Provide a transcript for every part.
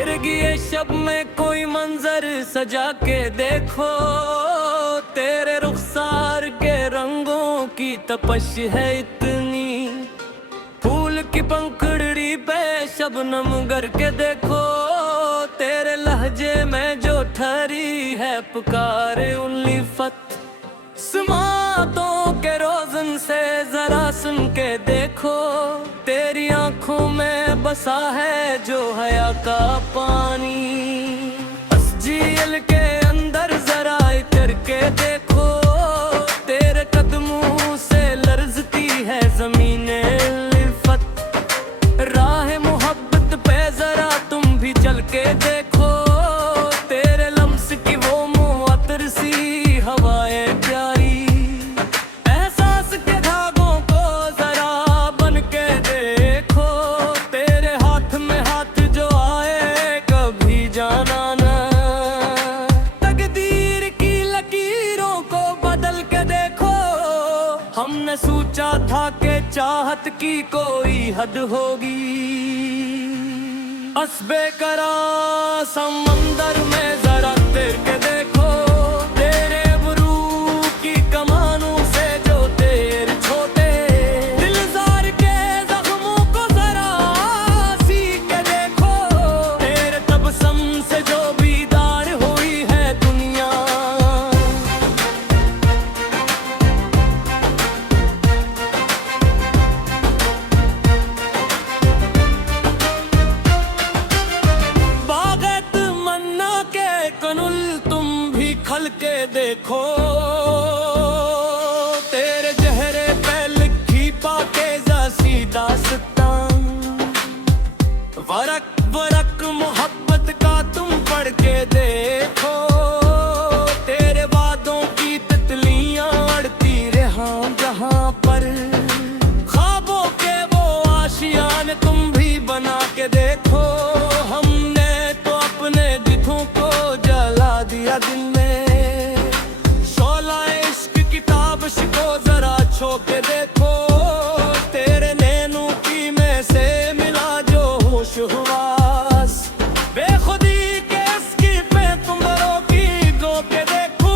फिरगी ये शब में कोई मंजर सजा के देखो, तेरे रुखसार के रंगों की तपश है इतनी। फूल की पंखुड़ी पे शबनम गर के देखो, तेरे लहजे में जो ठहरी है पुकारे उल्फत। समातों के रोज़न से जरा सुन के देखो, तेरी आंखों में बसा है जो हया का पानी। बस झील के अंदर जरा इतर के देखो, तेरे कदमों से लर्जती है ज़मीने उल्फत। राह मोहब्बत पे जरा तुम भी चल के देखो, तेरे लम्स की वो मुअत्तर सी हवाएं प्यारी। एहसास के धागों को जरा बन के देखो, तेरे हाथ में हाथ जो आए कभी जाना ना। तकदीर की लकीरों को बदल के देखो, हमने सोचा था कि चाहत की कोई हद होगी। अस्बे करा समंदर में जरा तेर के देखो, तेरे बुरू की कमानों से जो तेर छोटे। दिलजार के जख्मों को जरा सीख के देखो, तेरे तबसम से जो बीदार हुई है दुनिया। बागत मन्ना के कनुल तुम भी खल के देखो, तेरे चेहरे पे लिखी पाकीज़ा सी दास्तां। वरक वरक मोहब्बत का तुम पढ़ के देखो, तेरे वादों की तितलियां अड़ती रहा जहां पर। ख्वाबों के वो आशियान तुम भी बना के देखो, हमने तो अपने दिलों को जला दिया दिल में। शोला इश्क की ताबिश को जरा छू के देखो, तेरे नैनों की में से मिला जो होश हुआस। बेखुदी के इसकी पे तुम्हारों की गो के देखो,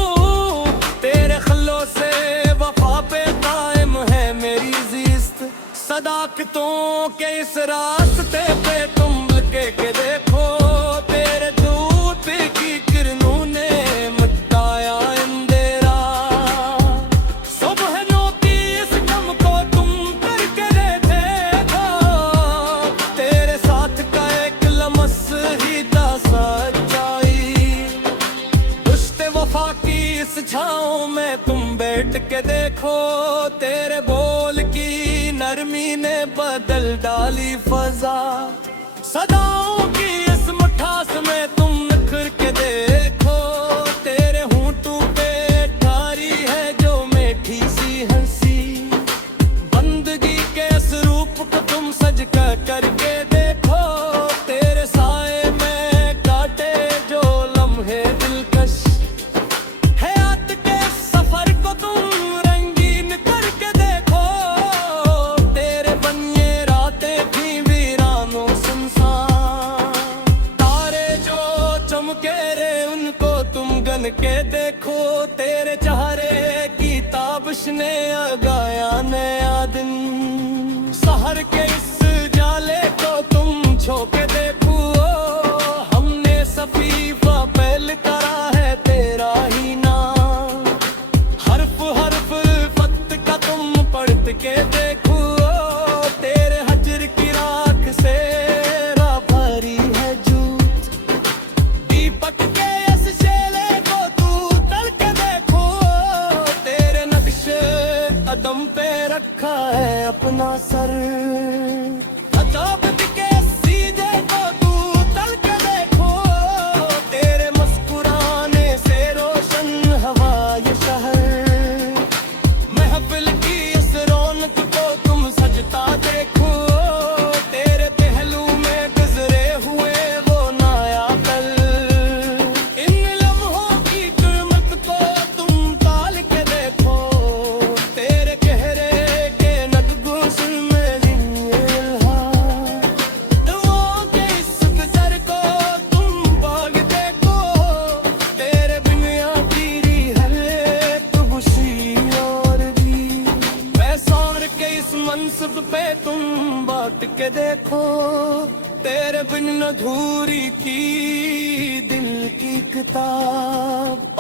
तेरे खल्लों से वफा पे कायम है मेरी जिस्त। सदाकतों के इस रास्ते पे तुम के देखो, तेरे धूप की किरणों ने मिटाया अंधेरा। सुबह की इस गम को तुम करके देखो, तेरे साथ का एक लम्स ही था सच्चाई। दुश्ते वफा की इस छाँव में तुम बैठ के देखो, तेरे बोल की नरमी ने बदल डाली फजा। सदाओं की इस मिठास में तुम निखर के देखो, तेरे होंठों पे ठारी है जो मीठी सी हंसी। बंदगी के इस रूप को तुम सज कर करके देखो, तेरे साए में काटे जो लम्हे दिलकश। हयात के सफर को तुम रंगीन करके देखो, तेरे बनिए रातें थी वीरानों सुनसान। तारे जो चमके रे उनको तुम गन के देखो, तेरे चेहरे की ताबिश ने आगाया नया दिन। सहर के इस जाले को तुम छू के देखो, हमने सफीफा पहल करा है तेरा ही नाम। हर्फ हर्फ फत का तुम पढ़त के देखो, तेरे हजर की राख से रा भरी है जूत। दीपक के इस शेले को तू तल के देखो, तेरे नक्शे कदम पे रखा है अपना सर। अताबत के सीधे को तू तल के देखो, तेरे मुस्कुराने से रोशन हवा ये शहर। महफिल की इस रौनक को तुम सजता देखो, तेरे पहलू में गुजरे हुए वो नया पल। इन लम्हों की कीमत को तुम ताल के देखो, तेरे चेहरे के नक्शे में के देखो तेरे बिन अधूरी की दिल की किताब।